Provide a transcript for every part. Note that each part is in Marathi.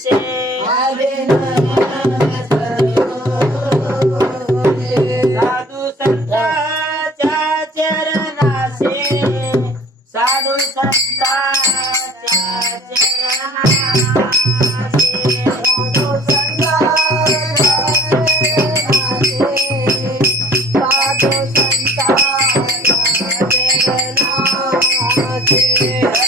चरणाशे साधू संताच्या चरणाशे साधू संताच्या चरणाशे सर्व जीवाचा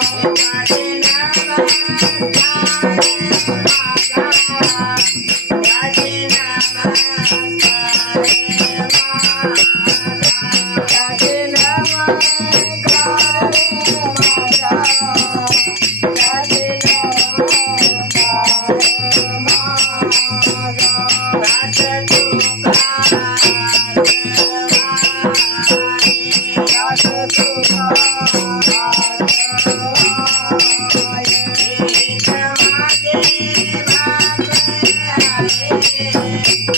Thank you. Yeah.